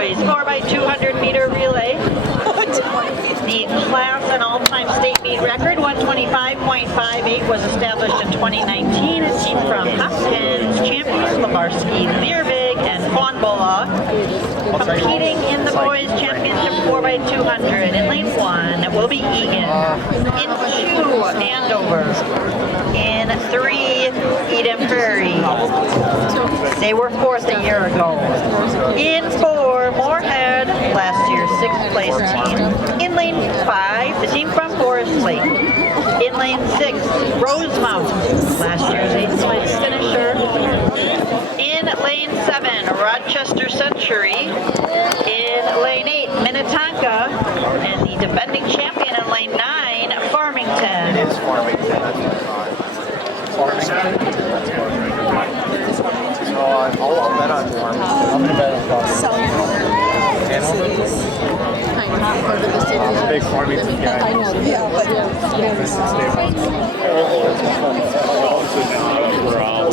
boys 4x200 meter relay. The class and all-time state meet record 125.58 was established in 2019. A team from Hopkins, champions Labarski, Learvig, and Vaughn competing in the boys championship 4x200. In lane 1 will be Egan. In 2, Andover. In 3, Eden Prairie. They were 4th a year ago. In 4, Moorhead, last year's 6th place team. In lane 5, the team from Forest Lake. In lane 6, Rosemount, last year's 8th place finisher. In lane 7, Rochester Century. In lane 8, Minnetonka. And the defending champion in lane 9, Farmington. It is Farmington. Farmington? So I'll bet on Farmington. I'm going to bet on Farmington. I'm a big Farmington guy. I know, yeah, but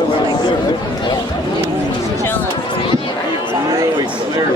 really clear.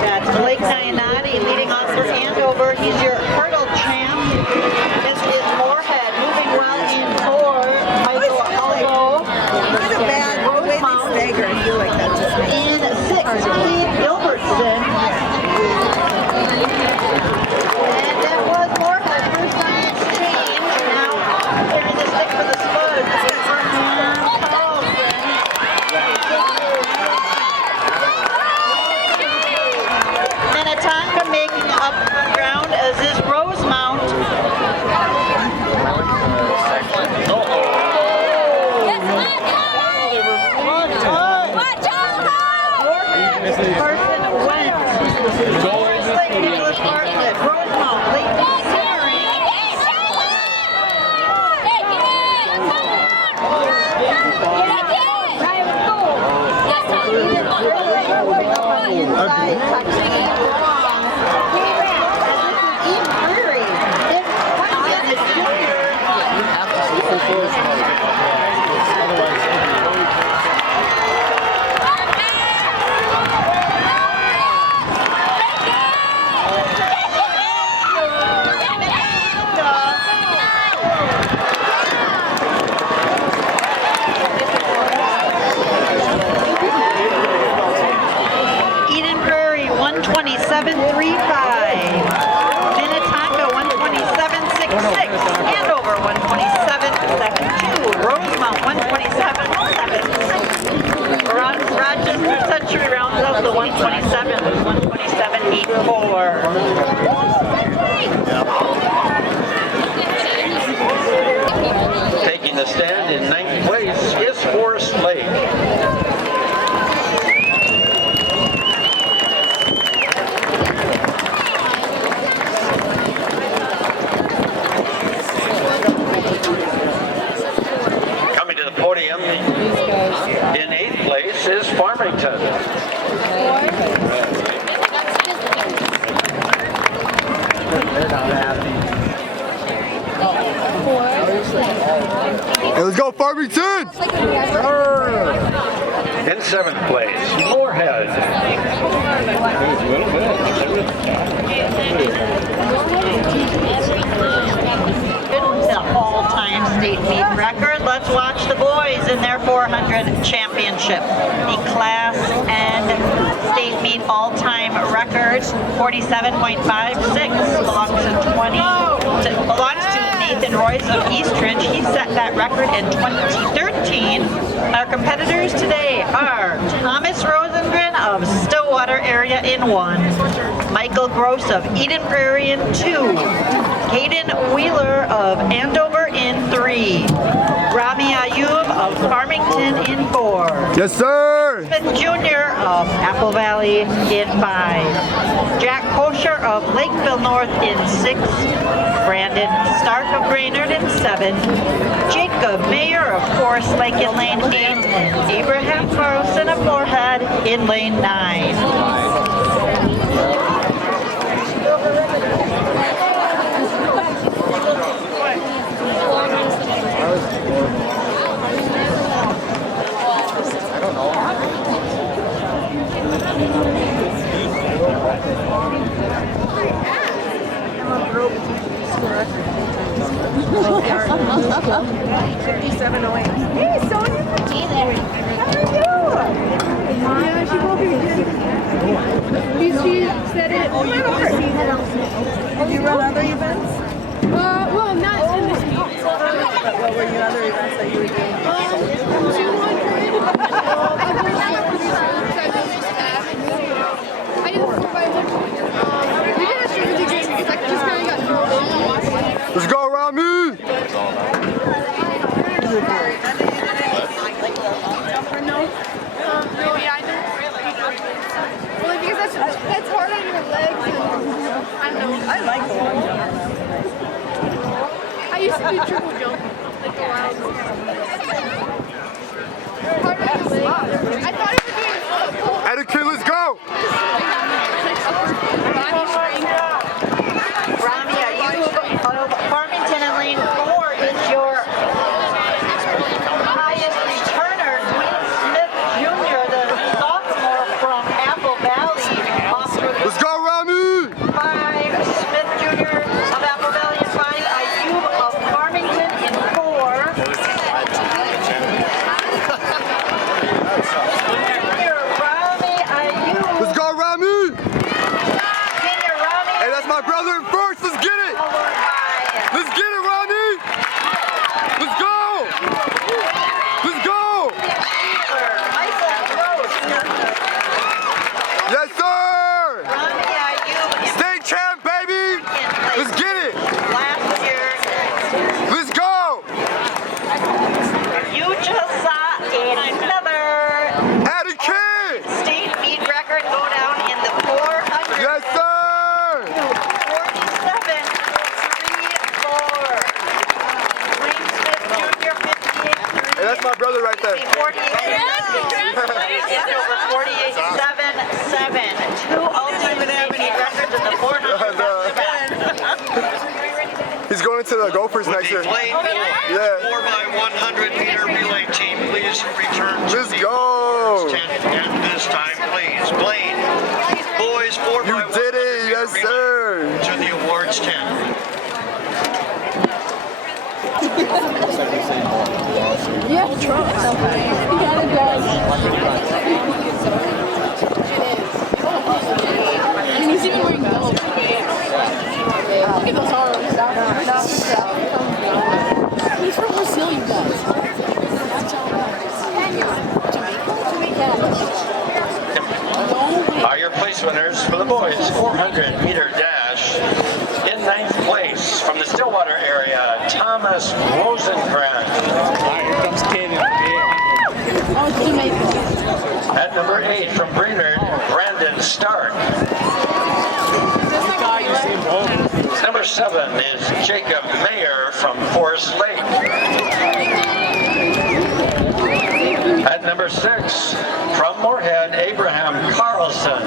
That's Blake Nyanati leading off for Andover. He's your hurdle champ. This is Moorhead moving well in 4. Michael Albo. Get a bad way they stagger and do like that. Just In 6, Keith Gilbertson. And that was Moorhead. First time it's changed. Now carrying the stick for the Spuds. Minnetonka making up ground as is Rosemount. Carson went. Forest Lake, Nicholas Bartlett, Rosemount, Leighton Searing. Inside, Takhi wrong. Eden Prairie. It's the junior. Eden Prairie 127.35. Minnetonka 127.66. Andover 127.72. Rosemount 127.76. Rochester Century rounds out the 127 with 127.84. Taking the stand in 9th place is Forest Lake. Coming to the podium in 8th place is Farmington. They're not happy. Hey, let's go, Farmington! In 7th place, Moorhead. The all-time state meet record. Let's watch the boys in their 400 championship. The class and state meet all-time record 47.56 belongs to Nathan Royce of Eastridge. He set that record in 2013. Our competitors today are Thomas Rosengren of Stillwater area in 1, Michael Gross of Eden Prairie in 2, Hayden Wheeler of Andover in 3, Ramy Ayoub of Farmington in 4. Yes, sir! Smith Jr. of Apple Valley in 5, Jack Kosher of Lakeville North in 6, Brandon Brandon Stark of Brainerd in 7, Jacob Mayer of Forest Lake in lane 8, and Abraham Carlson of Moorhead in lane 9. Have you run other events? Well, not in this week. But what were your other events that you were doing? 200. I did the 4x100. We did a strategy game because I just kind of got thrown in. Let's go, Ramy! Maybe I don't. Well, because that's hard on your legs. And, I don't know. I like the one. I used to do triple jump like a while ago. Hard on your legs. I thought it was doing pull. Etiquette, let's go! Ramy Ayoub of Farmington in lane 4 is your highest returner. Dwayne Smith Jr., the sophomore from Apple Valley, off through the Let's go, Ramy! 5, Smith Jr. of Apple Valley in 5, Ayoub of Farmington in 4. Junior Ramy Ayoub. Let's go, Ramy! Senior Ramy Hey, that's my brother in first. Let's get it! followed by Let's get it, Ramy! Let's go! Let's go! Michael Gross. Yes, sir! Ramy Ayoub State champ, baby! Let's get it! last year. Let's go! You just saw another Etiquette! state meet record go down in the 400. Yes, sir! 47, 3-4. Dwayne Smith Jr. 58, Hey, that's my brother right there. 48, and over 48, 7-7. 2 ultimate state meet records in the 400. He's going to the Gophers next year. Lane 4, Yeah. 4x100 meter relay team, please return to Let's the go! awards tent at this time, please. Blaine, boys 4x100 You did it! Yes, relay sir! to the awards tent. And he's even wearing gloves. Look at those arms. He's from Brazil, you guys. Are your place winners for the boys 400 meter dash. In 9th place from the Stillwater area, Thomas Rosenkrantz. Here comes Kaden. At number 8 from Brainerd, Brandon Stark. Number 7 is Jacob Mayer from Forest Lake. At number 6 from Moorhead, Abraham Carlson.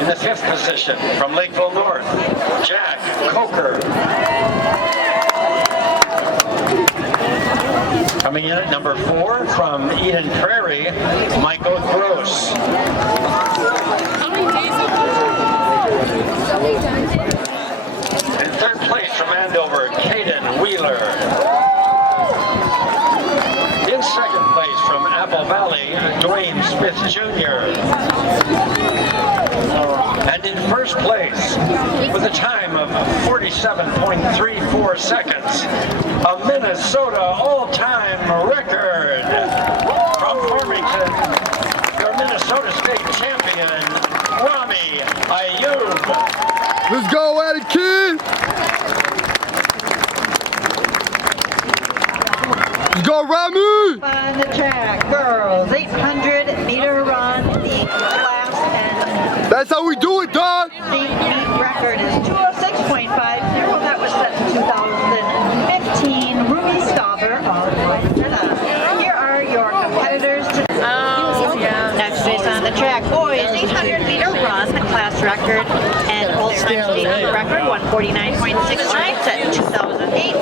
In the 5th position from Lakeville North, Jack Coker. Coming in at number 4 from Eden Prairie, Michael Gross. In 3rd place from Andover, Caden Wheeler. In 2nd place from Apple Valley, Dwayne Smith Jr. And in 1st place, with a time of 47.34 seconds, a Minnesota all-time record from Farmington, your Minnesota State champion, Ramy Ayoub. Let's go, Etiquette! Let's go, Ramy! On the track, girls, 800 meter run, the class and That's how we do it, dog! state meet record is 206.50. That was set in 2015. Ruby Stauber of Montana. Here are your competitors. Next race on the track, boys, 800-meter run, the class record and all-time state meet record, 149.69, set in 2008.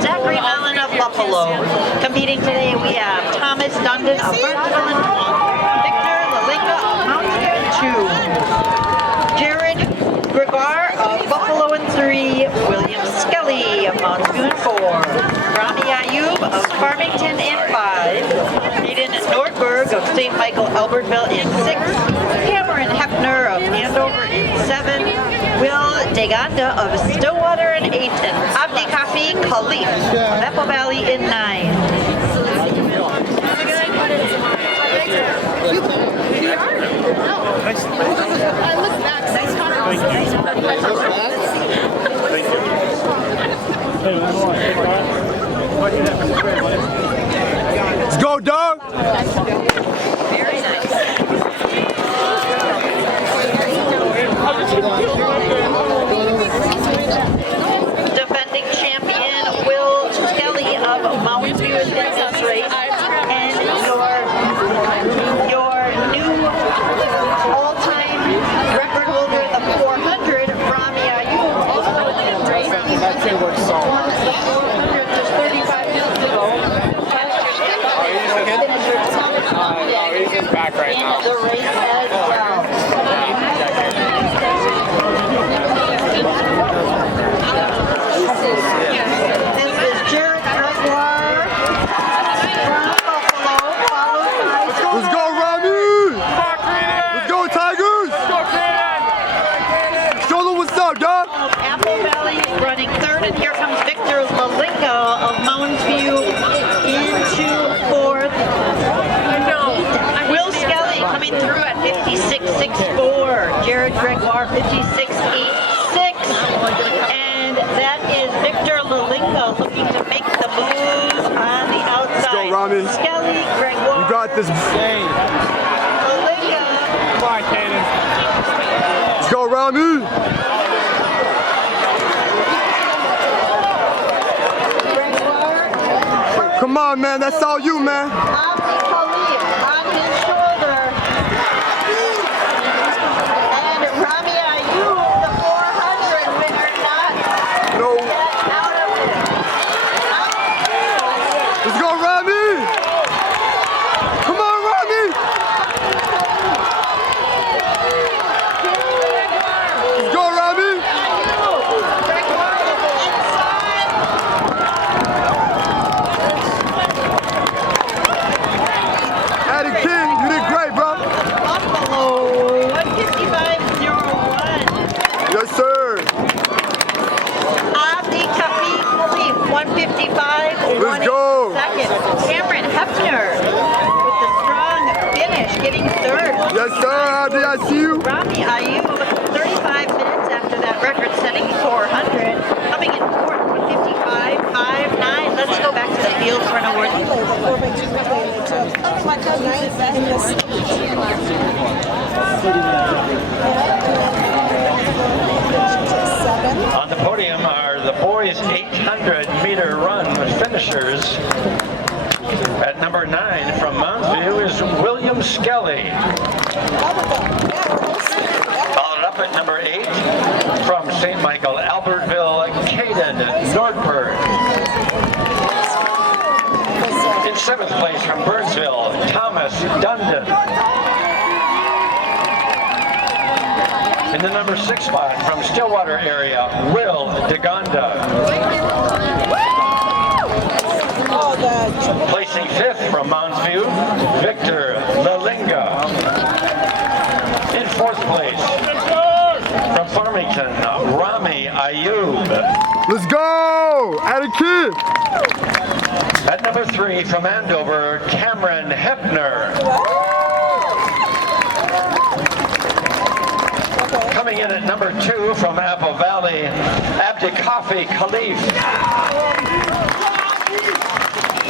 Zachary Allen of Buffalo. Competing today, we have Thomas Dundon of Burnsville in 1, Victor Lalinga of Mountain 2, Jared Gregoire of Buffalo in 3, William Skelly of Mountain 4, Ramy Ayoub of Farmington in 5, Hayden Nordberg of St. Michael Albertville in 6, Cameron Heckman of Andover in 7, Will Deganda of Stillwater in 8, and Takhi Khalif of Apple Valley in 9. Let's go, dog. Very nice. Defending champion Will Skelly of Mountain View in this race, and your new all-time record holder, the 400, Ramy Ayoub, also in this race. That kid works so hard. The 400 just 35 minutes ago. He's in back right now. The race as well. This is Jared Gregoire from Buffalo, followed by Let's go, Ramy. Let's go, Tigers. Show them what's up, dog. Apple Valley running third, and here comes Victor Lalinga of Mounds View into fourth. Will Skelly coming through at 56.64. Jared Gregoire 56.86. And that is Victor Lalinga looking to make the move on the outside. Let's go, Ramy. Skelly, Gregoire. You got this. Lalinga. Come on, Caden. Let's go, Ramy. Come on, man. That's all you, man. Khalif on his shoulder. And Ramy Ayoub, the 400 winner, not No. out of it. Let's go, Ramy. Come on, Ramy. Let's go, Ramy. Addie King, you did great, bro. Buffalo, 155.01. Yes, sir. Takhi Khalif, 155. Let's go. Second. Cameron Heckman with the strong finish, getting third. Yes, sir. Abdi, I see you. Ramy Ayoub, 35 minutes after that record-setting 400, coming in fourth, 155.59. Let's go back to the field for an award. On the podium are the boys' 800-meter run finishers. At number 9 from Mounds View is William Skelly. Followed up at number 8 from St. Michael Albertville, Hayden Nordberg. In 7th place from Burnsville, Thomas Dundon. In the number 6 spot from Stillwater area, Will Deganda. Placing 5th from Mounds View, Victor Lalinga. In 4th place from Farmington, Ramy Ayoub. Let's go. Addie King. At number 3 from Andover, Cameron Heckman. Coming in at number 2 from Apple Valley, Takhi Khalif.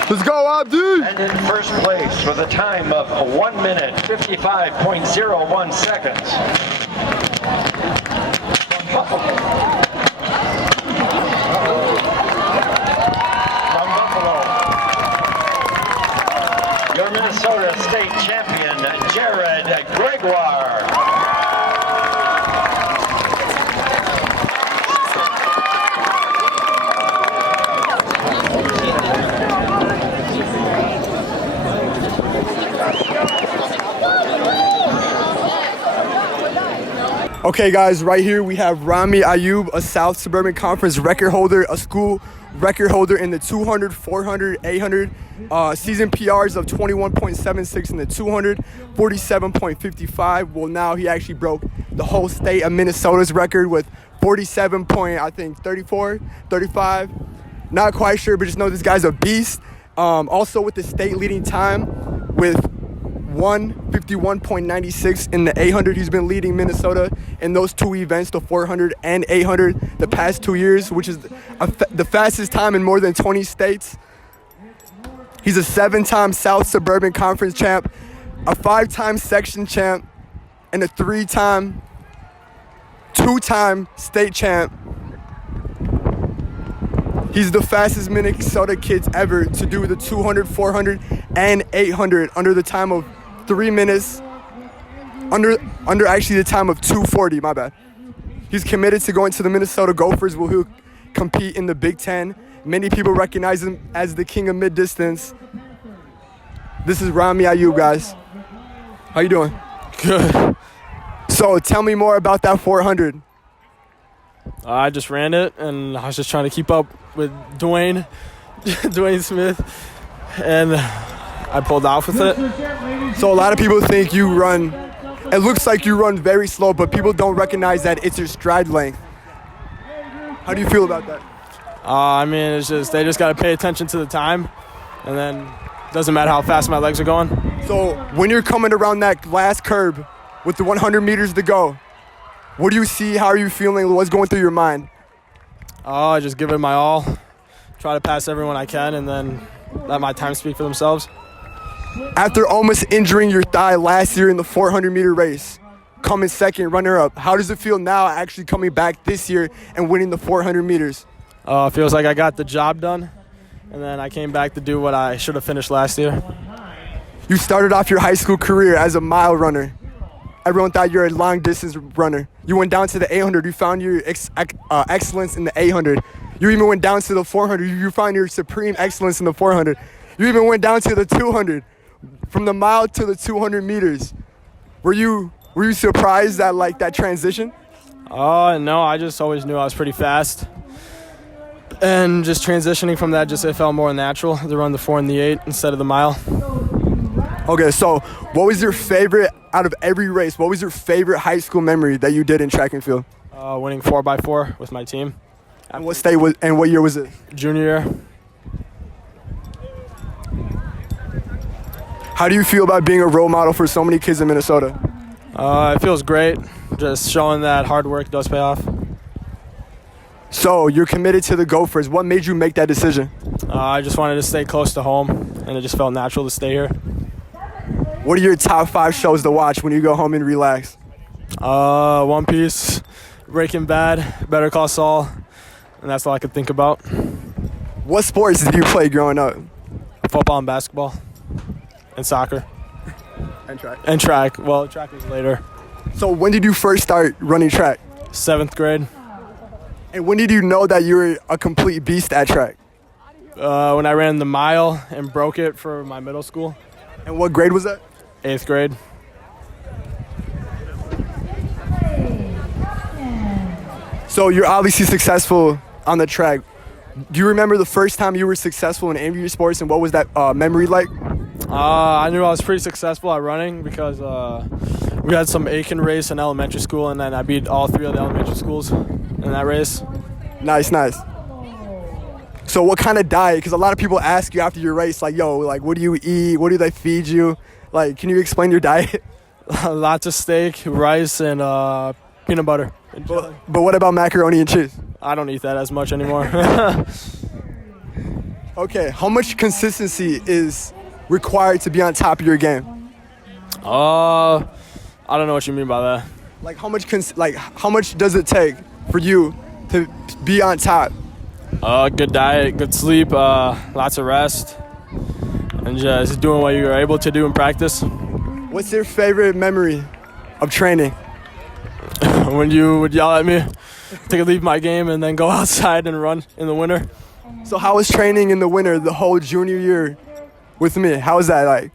Let's go, Abdi. And in first place with a time of 1 minute 55.01 seconds. Okay, guys, right here we have Ramy Ayoub, a South Suburban Conference record holder, a school record holder in the 200, 400, 800, season PRs of 21.76 in the 200, 47.55. Well, now he actually broke the whole state of Minnesota's record with 47 point, I think, 34, 35. Not quite sure, but just know this guy's a beast. Also with the state leading time with 151.96 in the 800. He's been leading Minnesota in those two events, the 400 and 800, the past 2 years, which is the fastest time in more than 20 states. He's a 7-time South Suburban Conference champ, a 5-time section champ, and a 2-time state champ. He's the fastest Minnesota kids ever to do the 200, 400, and 800 under the time of 3 minutes, under actually the time of 2:40, my bad. He's committed to going to the Minnesota Gophers, where he'll compete in the Big Ten. Many people recognize him as the king of mid-distance. This is Ramy Ayoub, guys. How you doing? Good. So tell me more about that 400. I just ran it, and I was just trying to keep up with Dwayne Smith, and I pulled off with it. So a lot of people think you run, it looks like you run very slow, but people don't recognize that it's your stride length. How do you feel about that? I mean, it's just they just got to pay attention to the time, and then it doesn't matter how fast my legs are going. So when you're coming around that last curb with the 100 meters to go, what do you see? How are you feeling? What's going through your mind? I just give it my all, try to pass everyone I can, and then let my time speak for themselves. After almost injuring your thigh last year in the 400-meter race, coming second, runner-up, how does it feel now actually coming back this year and winning the 400 meters? It feels like I got the job done, and then I came back to do what I should have finished last year. You started off your high school career as a mile runner. Everyone thought you were a long-distance runner. You went down to the 800. You found your excellence in the 800. You even went down to the 400. You found your supreme excellence in the 400. You even went down to the 200. From the mile to the 200 meters. Were you surprised at that transition? No, I just always knew I was pretty fast. And just transitioning from that, it felt more natural to run the 4 and the 8 instead of the mile. Okay, so what was your favorite out of every race? What was your favorite high school memory that you did in track and field? Winning 4x4 with my team. And what state and what year was it? Junior year. How do you feel about being a role model for so many kids in Minnesota? It feels great, just showing that hard work does pay off. So you're committed to the Gophers. What made you make that decision? I just wanted to stay close to home, and it just felt natural to stay here. What are your top 5 shows to watch when you go home and relax? One Piece, Breaking Bad, Better Call Saul, and that's all I could think about. What sports did you play growing up? Football and basketball, and soccer. And track. Well, track was later. So when did you first start running track? 7th grade. And when did you know that you were a complete beast at track? When I ran the mile and broke it for my middle school. And what grade was that? 8th grade. So you're obviously successful on the track. Do you remember the first time you were successful in any of your sports, and what was that memory like? I knew I was pretty successful at running because we had some Aiken race in elementary school, and then I beat all 3 of the elementary schools in that race. Nice. So what kind of diet? Because a lot of people ask you after your race, what do you eat? What do they feed you? Can you explain your diet? Lots of steak, rice, and peanut butter. But what about macaroni and cheese? I don't eat that as much anymore. Okay, how much consistency is required to be on top of your game? I don't know what you mean by that. How much does it take for you to be on top? Good diet, good sleep, lots of rest, and just doing what you're able to do in practice. What's your favorite memory of training? When you would yell at me to leave my game and then go outside and run in the winter. So how was training in the winter the whole junior year with me? How was that like?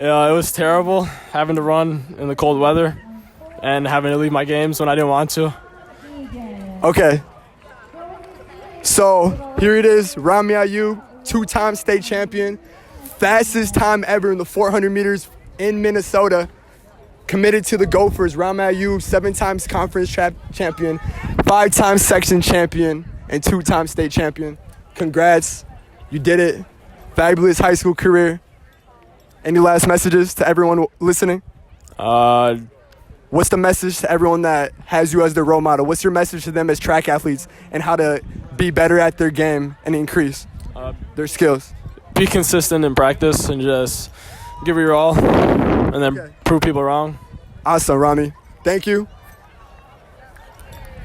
Yeah, it was terrible having to run in the cold weather. and having to leave my games when I didn't want to. Okay. So here it is, Ramy Ayoub, 2-time state champion, fastest time ever in the 400 meters in Minnesota. Committed to the Gophers, Ramy Ayoub, 7 times conference champion, 5 times section champion, and 2-time state champion. Congrats, you did it. Fabulous high school career. Any last messages to everyone listening? What's the message to everyone that has you as their role model? What's your message to them as track athletes and how to be better at their game and increase their skills? Be consistent in practice and just give it your all and then prove people wrong. Awesome, Ramy. Thank you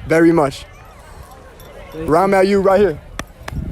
very much. Ramy Ayoub right here.